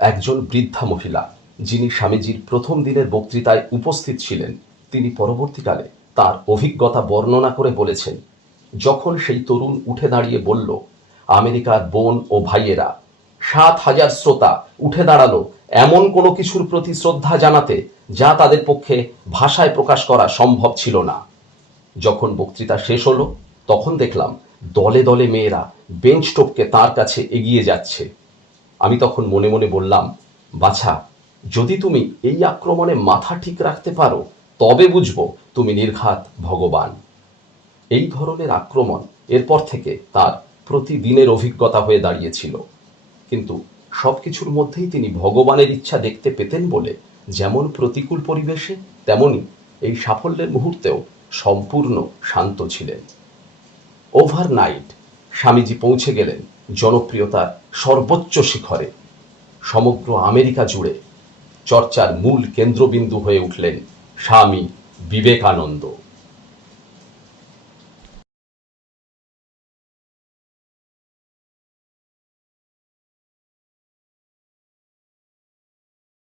একজন বৃদ্ধা মহিলা যিনি স্বামীজির প্রথম দিনের বক্তৃতায় উপস্থিত ছিলেন, তিনি পরবর্তীকালে তার অভিজ্ঞতা বর্ণনা করে বলেছেন, যখন সেই তরুণ উঠে দাঁড়িয়ে বলল, আমেরিকার বোন ও ভাইয়েরা, 7,000 শ্রোতা উঠে দাঁড়ালো এমন কোনো কিছুর প্রতি শ্রদ্ধা জানাতে যা তাদের পক্ষে ভাষায় প্রকাশ করা সম্ভব ছিল না। যখন বক্তৃতা শেষ হলো, তখন দেখলাম দলে দলে মেয়েরা বেঞ্চ টপকে তার কাছে এগিয়ে যাচ্ছে। আমি তখন মনে মনে বললাম, বাছা, যদি তুমি এই আক্রমণে মাথা ঠিক রাখতে পারো, তবে বুঝবো তুমি নির্ঘাত ভগবান। এই ধরনের আক্রমণ এরপর থেকে তার প্রতিদিনের অভিজ্ঞতা হয়ে দাঁড়িয়েছিল। কিন্তু সবকিছুর মধ্যেই তিনি ভগবানের ইচ্ছা দেখতে পেতেন বলে যেমন প্রতিকূল পরিবেশে, তেমনি এই সাফল্যের মুহূর্তেও সম্পূর্ণ শান্ত ছিলেন। ওভারনাইট স্বামীজি পৌঁছে গেলেন জনপ্রিয়তার সর্বোচ্চ শিখরে। সমগ্র আমেরিকা জুড়ে চর্চার মূল কেন্দ্রবিন্দু হয়ে উঠলেন স্বামী বিবেকানন্দ।